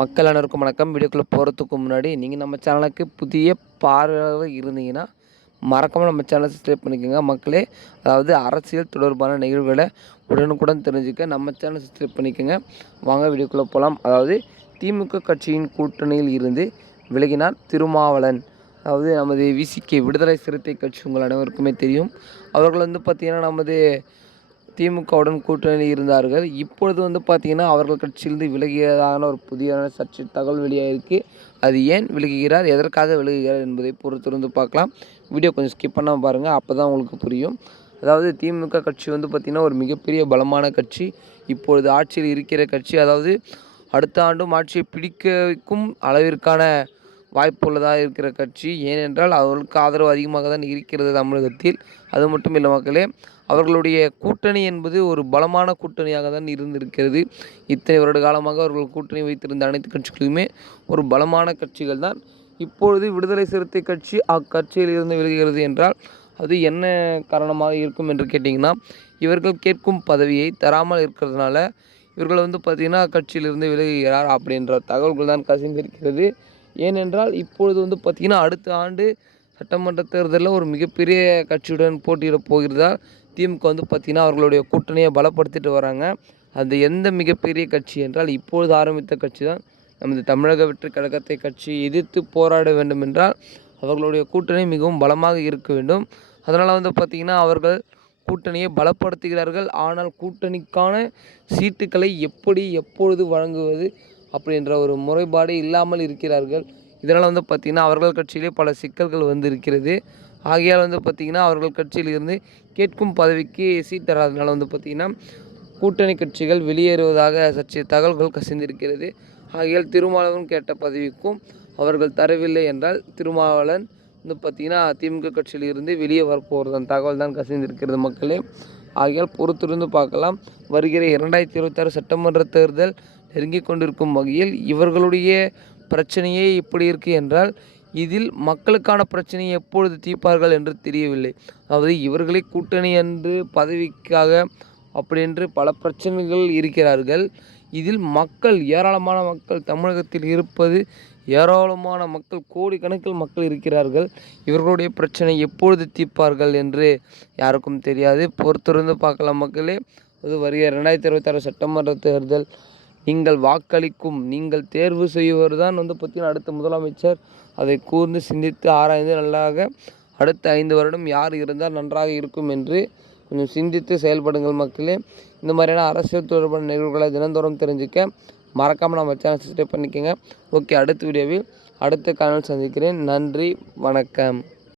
மக்கள் அனைவருக்கும் வணக்கம். வீடியோக்குள்ளே போகிறதுக்கு முன்னாடி நீங்கள் நம்ம சேனலுக்கு புதிய பார்வையாளர் இருந்தீங்கன்னா மறக்காமல் நம்ம சேனலை சப்ஸ்கிரைப் பண்ணிக்கோங்க. மக்களே அதாவது அரசியல் தொடர்பான நிகழ்வுகளை உடனுக்குடன் தெரிஞ்சுக்க நம்ம சேனலை சப்ஸ்கிரைப் பண்ணிக்கோங்க. வாங்க வீடியோக்குள்ளே போகலாம் அதாவது திமுக கட்சியின் கூட்டணியில் இருந்து விலகினார் திருமாவளன். அதாவது நமது விசிகே விடுதலை சிறுத்தை கட்சி உங்கள் அனைவருக்குமே தெரியும். அவர்கள் வந்து பார்த்திங்கன்னா நமது திமுகவுடன் கூட்டணி இருந்தார்கள். இப்பொழுது வந்து பார்த்திங்கன்னா அவர்கள் கட்சியிலிருந்து விலகியதான ஒரு புதிய சர்ச்சை தகவல் வெளியாகிருக்கு அது ஏன் விலகுகிறார்? எதற்காக விலகுகிறார் என்பதை பொறுத்திருந்து பார்க்கலாம். வீடியோ கொஞ்சம் ஸ்கிப் பண்ணாமல் பாருங்கள் அப்போ தான் உங்களுக்கு புரியும். அதாவது திமுக கட்சி வந்து பார்த்திங்கன்னா ஒரு மிகப்பெரிய பலமான கட்சி. இப்பொழுது ஆட்சியில் இருக்கிற கட்சி அதாவது அடுத்த ஆண்டும் ஆட்சியை பிடிக்க வைக்கும் அளவிற்கான வாய்ப்புள்ளதாக இருக்கிற கட்சி. ஏனென்றால் அவர்களுக்கு ஆதரவு அதிகமாக தான் இருக்கிறது தமிழகத்தில். அது மட்டும் இல்லை மக்களே அவர்களுடைய கூட்டணி என்பது ஒரு பலமான கூட்டணியாக தான் இருந்திருக்கிறது. இத்தனை வருட காலமாக அவர்கள் கூட்டணி வைத்திருந்த அனைத்து கட்சிகளுமே ஒரு பலமான கட்சிகள் தான் இப்பொழுது விடுதலை சிறுத்தை கட்சி அக்கட்சியில் இருந்து விலகுகிறது என்றால் அது என்ன காரணமாக இருக்கும் என்று கேட்டிங்கன்னா இவர்கள் கேட்கும் பதவியை தராமல் இருக்கிறதுனால இவர்கள் வந்து பார்த்திங்கன்னா கட்சியிலிருந்து விலகுகிறார் அப்படின்ற தகவல்கள் தான் கசிந்திருக்கிறது. ஏனென்றால் இப்பொழுது வந்து பார்த்திங்கன்னா அடுத்த ஆண்டு சட்டமன்ற தேர்தலில் ஒரு மிகப்பெரிய கட்சியுடன் போட்டியிட போகிறதால் திமுக வந்து பார்த்திங்கன்னா அவர்களுடைய கூட்டணியை பலப்படுத்திட்டு வராங்க. அது எந்த மிகப்பெரிய கட்சி என்றால் இப்பொழுது ஆரம்பித்த கட்சி தான். நமது தமிழக வெற்றி கழகத்தை கட்சி எதிர்த்து போராட வேண்டும் என்றால் அவர்களுடைய கூட்டணி மிகவும் பலமாக இருக்க வேண்டும். அதனால் வந்து பார்த்திங்கன்னா அவர்கள் கூட்டணியை பலப்படுத்துகிறார்கள். ஆனால் கூட்டணிக்கான சீட்டுக்களை எப்படி எப்பொழுது வழங்குவது அப்படின்ற ஒரு முறைப்பாடு இல்லாமல் இருக்கிறார்கள். இதனால் வந்து பார்த்திங்கன்னா அவர்கள் கட்சியிலே பல சிக்கல்கள் வந்து இருக்கிறது. ஆகையால் வந்து பார்த்திங்கன்னா அவர்கள் கட்சியில் இருந்து கேட்கும் பதவிக்கு சீட் தராதனால வந்து பார்த்திங்கன்னா கூட்டணி கட்சிகள் வெளியேறுவதாக சர்ச்சை தகவல்கள் கசிந்திருக்கிறது. ஆகையால் திருமாவளவன் கேட்ட பதவிக்கும் அவர்கள் தரவில்லை என்றால் திருமாவளவன் வந்து பார்த்திங்கன்னா திமுக கட்சியில் இருந்து வெளியே வரப்போகிறதன் தகவல் தான் கசிந்திருக்கிறது மக்களே. ஆகையால் பொறுத்திருந்து பார்க்கலாம். வருகிற இரண்டாயிரத்தி இருபத்தாறு சட்டமன்ற தேர்தல் நெருங்கி கொண்டிருக்கும் வகையில் இவர்களுடைய பிரச்சனையே இப்படி இருக்குது என்றால் இதில் மக்களுக்கான பிரச்சனையை எப்பொழுது தீர்ப்பார்கள் என்று தெரியவில்லை. அதாவது இவர்களே கூட்டணி என்று பதவிக்காக அப்படின்று பல பிரச்சனைகள் இருக்கிறார்கள். இதில் மக்கள் ஏராளமான மக்கள் தமிழகத்தில் இருப்பது ஏராளமான மக்கள் கோடிக்கணக்கில் மக்கள் இருக்கிறார்கள். இவர்களுடைய பிரச்சனை எப்பொழுது தீர்ப்பார்கள் என்று யாருக்கும் தெரியாது. பொறுத்திருந்து பார்க்கலாம் மக்களே. அது வருகிற ரெண்டாயிரத்தி இருபத்தாறு சட்டமன்ற தேர்தல். நீங்கள் வாக்களிக்கும் நீங்கள் தேர்வு செய்வர் தான் வந்து பார்த்திங்கன்னா அடுத்த முதலமைச்சர். அதை கூர்ந்து சிந்தித்து ஆராய்ந்து நல்லாக அடுத்த ஐந்து வருடம் யார் இருந்தால் நன்றாக இருக்கும் என்று கொஞ்சம் சிந்தித்து செயல்படுங்கள் மக்களே. இந்த மாதிரியான அரசியல் தொடர்பான நிகழ்வுகளை தினந்தோறும் தெரிஞ்சுக்க மறக்காமல் நம்ம சேனல் சப்ஸ்கிரைப் பண்ணிக்கோங்க. ஓகே அடுத்த வீடியோவில் அடுத்த காணல் சந்திக்கிறேன். நன்றி வணக்கம்.